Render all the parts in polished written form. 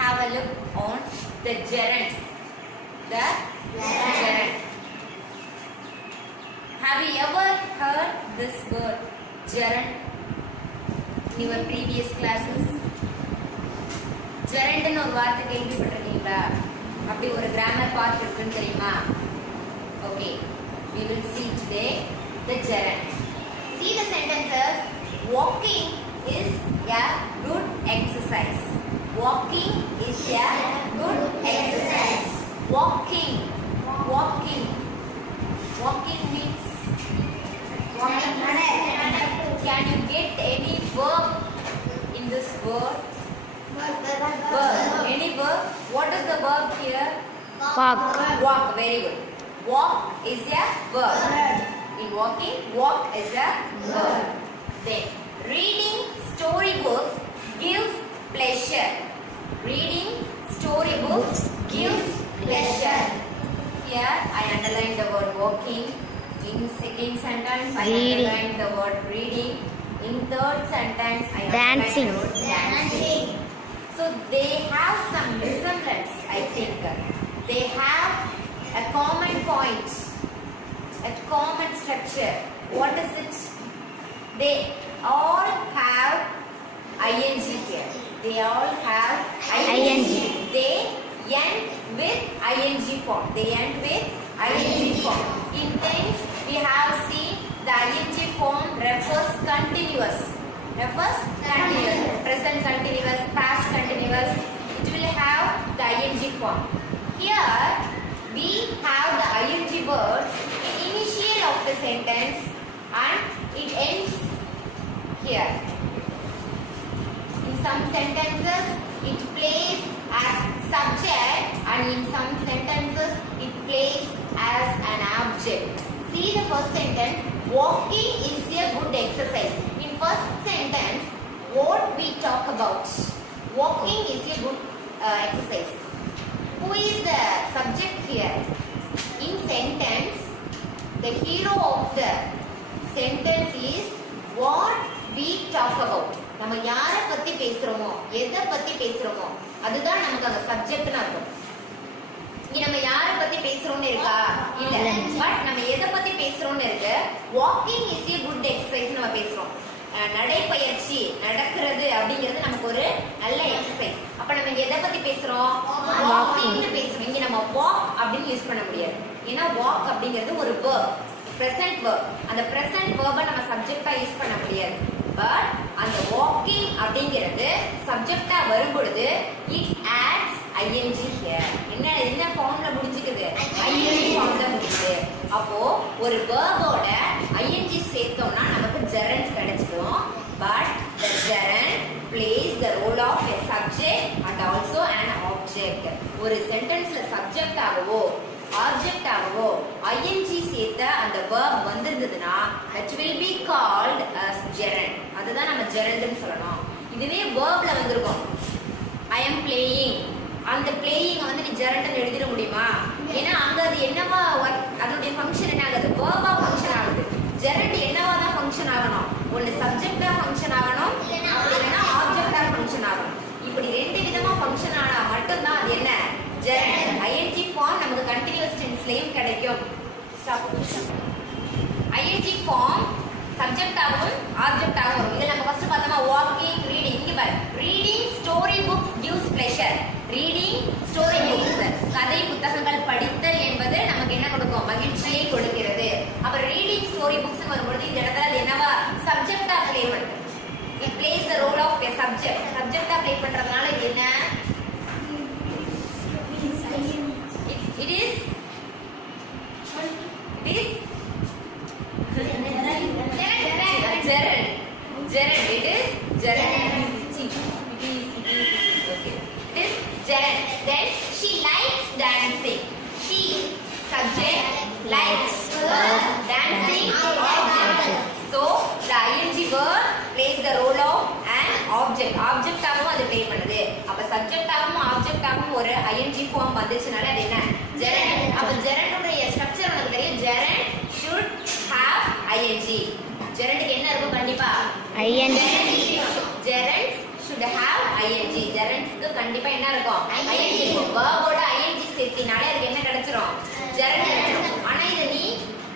have a look on the gerund. The gerund. Have you ever heard this word gerund in your previous classes? Gerund னு ஒரு வார்த்தை கேள்விப்பட்டிருக்கீங்களா? அப்படி ஒரு grammar part இருக்குன்னு தெரியுமா? Okay, we will see today the gerund. See the sentences. Walking is a good exercise. Walking is a good exercise. Walking. Walking. Walking means walking. Can you get any verb in this word? Verb. Any verb? What is the verb here? Walk. Walk. Very good. Walk is a verb. In walking, walk is a verb. Then, reading storybooks gives pleasure. Reading storybooks gives pleasure. Here, I underline the word walking. In second sentence, I underline the word reading. In third sentence, I underline the word dancing. So, they have some resemblance, I think. They have a common point, a common structure. What is it? They all have ing here. They all have ing. They end with ing form. They end with ing form. In tense, we have seen the ing form refers continuous. Refers continuous. Present continuous, past continuous. It will have the ing form. Here, we have the ing words in initial of the sentence and it ends here. In some sentences, it plays as subject and in some sentences, it plays as an object. See the first sentence, walking is a good exercise. In first sentence, what we talk about? Walking is a good exercise. Who is the subject here? In sentence, the hero of the sentence is what we talk about. நம்ம யார பத்தி பேசுறோமோ, எதை பத்தி பேசுறோமோ, அதுதான் நமக்கு அந்த சப்ஜெக்ட்னு அர்த்தம். இங்க நம்ம யார பத்தி பேசுறோம்னு இருக்கா? இல்ல. பட் நம்ம எதை பத்தி பேசுறோம்னு இருக்கு. Walking is a good exercise நம்ம பேசுறோம். நடைப்பயிற்சி நடக்கிறது அப்படிங்கிறது நமக்கு ஒரு நல்ல எக்ஸசைஸ். அப்ப நம்ம எதை பத்தி பேசுறோம்? வாக்கிங்னு பேசுறோம். இங்க நம்ம வாக் அப்படின்னு யூஸ் பண்ண முடியாது. ஏன்னா வாக் அப்படிங்கிறது ஒரு verb, present verb. அந்த present verb நம்ம சப்ஜெக்ட்டா யூஸ் பண்ண முடியாது. பட் அந்த walking அப்படிங்கிறது சப்ஜெக்ட்டா வரும் பொழுது it adds ing here. என்ன ஃபார்ம்ல முடிஞ்சுக்குது? ing ஃபார்ம்ல முடியுது. அப்போ ஒரு verb-ஓட ing சேர்த்தோம்னா நமக்கு gerund கிடைச்சிடும். But the gerund plays the role of a subject and also an object. ஒரு சென்டென்ஸ்ல சப்ஜெக்ட் ஆகவோ ஆப்ஜெக்ட் ஆகவோ ing சேர்த்த அந்த verb வந்திருந்ததுன்னா that will be called as gerund. அதுதான் நம்ம gerundன்னு சொல்லணும். இதுவே verbல வந்திருக்கும். I am playing. அந்த playing வந்து நீ gerundன்னு எழுதிட முடியுமா? ஏன்னா அங்க அது என்னவா அதோட ஃபங்க்ஷன் என்ன ஆகுது? verb-ஆ ஃபங்க்ஷன் ஆகுது. gerund என்னவா தான் ஃபங்க்ஷன் ஆகணும்? ஒன்னு சப்ஜெக்ட்டா ஃபங்க்ஷன் ஆகணும், இல்லனா ஆப்ஜெக்ட்டா ஃபங்க்ஷன் ஆகணும். இப்படி ரெண்டு விதமா ஃபங்க்ஷன் ஆனா மட்டும் தான் அது என்ன? gerund. ing ஃபார்ம் நமக்கு கண்டினியூஸ் டென்ஸ்லயும் கிடைக்கும். ing ஃபார்ம் சப்ஜெக்டாகவும் ஆப்ஜெக்டாகவும் வரும். இத நம்ம ஃபர்ஸ்ட் பார்த்தோமா walking, reading. இங்க பாரு. reading story books gives pleasure. reading story books கதை புத்தகங்கள் படித்தல் என்பது நமக்கு என்ன கொடுக்கும்? மகிழ்ச்சியை கொடுக்கிறது. அப்ப reading story books வரும்போது இந்த இடத்துல அது என்னவா சப்ஜெக்ட்டா ப்ளே பண்ணுது. it plays the role of a subject. சப்ஜெக்ட்டா ப்ளே பண்றதுனால இது என்ன? It is gerund. It is gerund. Okay. This gerund. Then she likes dancing. She subject likes dancing object. So the ing word plays the role of an object. Object ஆகவும் அது play பண்ணுது. அப்ப subject ஆகவும் object ஆகவும் ஒரு ing form வந்துச்சுனால அது என்ன? gerund. அப்ப gerund உடைய ஸ்ட்ரக்சர் நமக்கு தெரியும். gerund should have ing. gerund என்ன இருக்கும்? கண்டிப்பா ing. gerunds should have ing. gerunds க்கு கண்டிப்பா என்ன இருக்கும்? ing இருக்கும். verb ஓட ing சேர்த்தினாலே அதுக்கு என்ன கிடைச்சிரும்? gerund கிடைச்சிரும். ஆனா இத நீ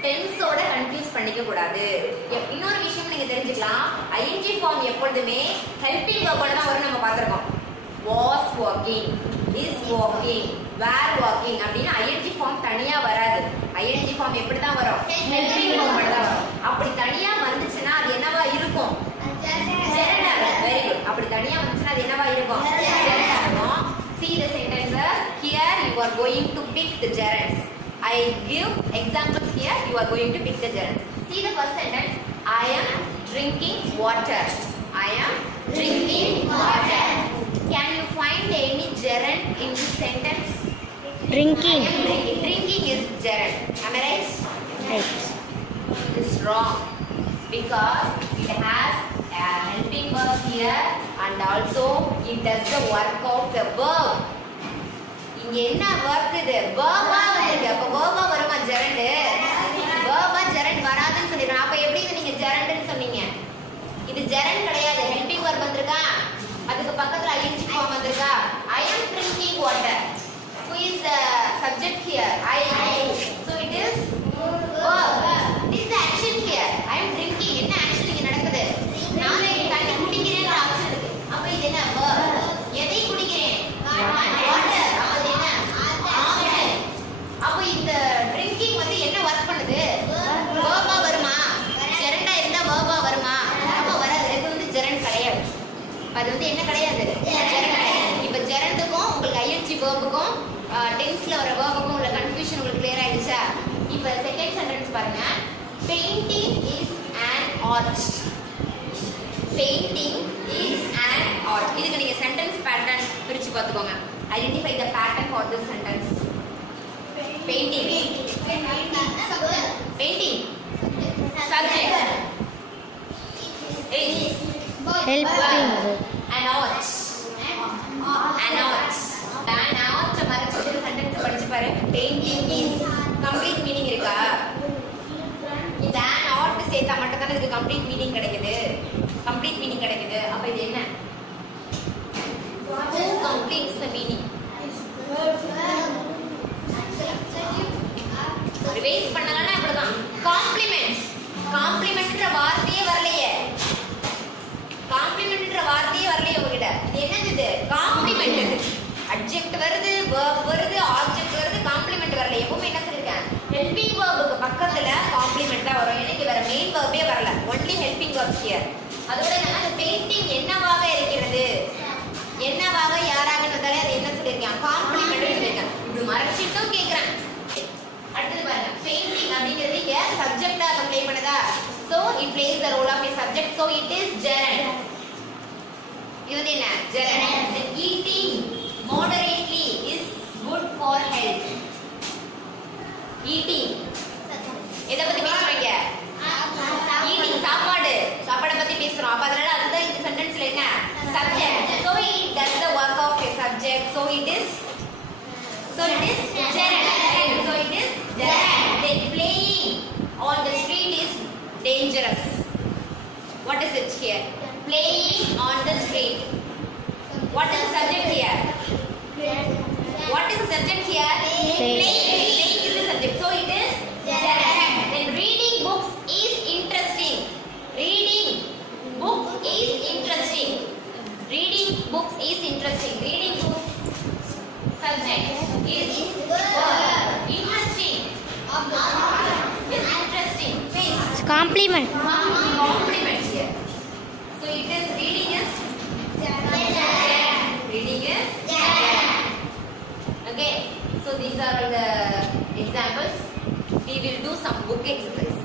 tense ஓட கன்ஃபியூஸ் பண்ணிக்க கூடாது. இன்னொரு விஷயம் நீங்க தெரிஞ்சுக்கலாம். ing form எப்பொழுதுமே helping verb ஓட தான் வரும். நம்ம பார்த்திருக்கோம். was walking, is walking, were walking அப்படினா ing form தனியா வராது. ing form எப்படி தான் வரும்? helping verb ஓட தான் வரும். அப்படி தனியா வந்துச்சுனா அது என்னவா இருக்கும்? gerund. very good. அப்படி தனியா வந்துச்சுனா அது என்னவா இருக்கும்? gerund ஆகும். See the sentences. Here you are going to pick the gerunds. I give examples here. You are going to pick the gerunds. See the first sentence. I am drinking water. I am drinking water. Can you find any gerund in this sentence? Drinking. Drinking is gerund. Am I right? Right. It's wrong because it has a helping verb here and also it does the work of the verb. இங்க என்ன work இது? verb-ஆ வந்திருக்கு. அப்ப verb-ஆ வருமா gerund? verb-ஆ gerund வராதுன்னு சொல்லிருக்கேன். அப்ப எப்படி இது நீங்க gerund-ன்னு சொன்னீங்க? இது gerund கிடையாது. helping verb வந்திருக்கா? அதுக்கு பக்கத்துல ing form வந்திருக்கா? I am drinking water. Who is the subject here? I. So it is verb. This is the action here. I am drinking. என்ன action இங்க நடக்குது? நான் இங்க தண்ணி குடிக்கிறேன்ற action இருக்கு. அப்ப இது என்ன verb? எதை குடிக்கிறேன்? water. அப்ப இது என்ன? action. அப்ப இந்த drinking வந்து என்ன வர்க் பண்ணுது? verb-ஆ வருமா? gerund-ஆ இருந்தா verb-ஆ வருமா? அப்ப வராது. இது வந்து gerund கிடையாது. அது வந்து என்ன கிடையாது? gerund கிடையாது. இப்ப gerund-க்கும் உங்களுக்கு ing verb-க்கும் tense-ல வர verb-க்கும் உள்ள confusion உங்களுக்கு clear ஆயிடுச்சா? இப்ப second sentence பாருங்க. Painting is an art. Painting is an art. இதுக்கு நீங்க sentence pattern பிரிச்சு பாத்துக்கோங்க. Identify the pattern for this sentence. Painting. Painting. Subject. Is. Helping. An art. An art. An art மறைச்சிட்டு sentence படிச்சு பாரு. Painting is. Complete meaning இருக்கா? இந்த an art சேர்த்தா மட்டும் தான் இதுக்கு complete meaning கிடைக்குது. Complete meaning கிடைக்குது. அப்ப இது என்ன? Who completes the meaning? Revise பண்ணலன்னா அப்படிதான். காம்ப்ளிமெண்ட். காம்ப்ளிமெண்ட்ன்ற வார்த்தையே வரலையே. காம்ப்ளிமெண்ட்ன்ற வார்த்தையே வரலையே உங்ககிட்ட. இது என்னது இது? காம்ப்ளிமெண்ட் இது. அட்ஜெக்ட் வருது, verb வருது, ஆப்ஜெக்ட் வருது, காம்ப்ளிமெண்ட் வரல. எப்பவுமே என்ன சொல்லிருக்கேன்? ஹெல்பிங் verb-க்கு பக்கத்துல காம்ப்ளிமெண்ட் தான் வரும். எனக்கு வேற மெயின் verb-ஏ வரல. only helping verb here. அதோட நம்ம அந்த பெயிண்டிங் என்னவாக இருக்கிறது? என்னவாக யாராகன்றதால அது என்ன சொல்லிருக்கேன்? காம்ப்ளிமெண்ட் சொல்லிருக்கேன். இப்படி மறைச்சிட்டும் கேக்குறேன். அடுத்து பாருங்க. பெயிண்டிங் அப்படிங்கிறது இங்க சப்ஜெக்ட்டா ப்ளே பண்ணுதா? So it plays the role of a subject. So it is gerund. இது வந்து என்ன? gerund. Then eating moderately is good for health. Eating. எதை பத்தி பேசுறீங்க? Eating சாப்பாடு. சாப்பாடு பத்தி பேசுறோம். அப்ப அதனால அதுதான் இந்த சென்டென்ஸ்ல என்ன? subject. So it does the work of a subject. So it is gerund. So it is gerund. Then playing on the street is dangerous. What is it here? Playing on the street. What is the subject here? What is the subject here? Playing. Playing is the subject. So it is gerund. Then reading books is interesting. Reading books is interesting. Reading books is interesting. Reading books subject is verb. Interesting. Is interesting. It's compliment. Compliment here. So it is reading is reading is okay. So these are all the examples. We will do some book exercise.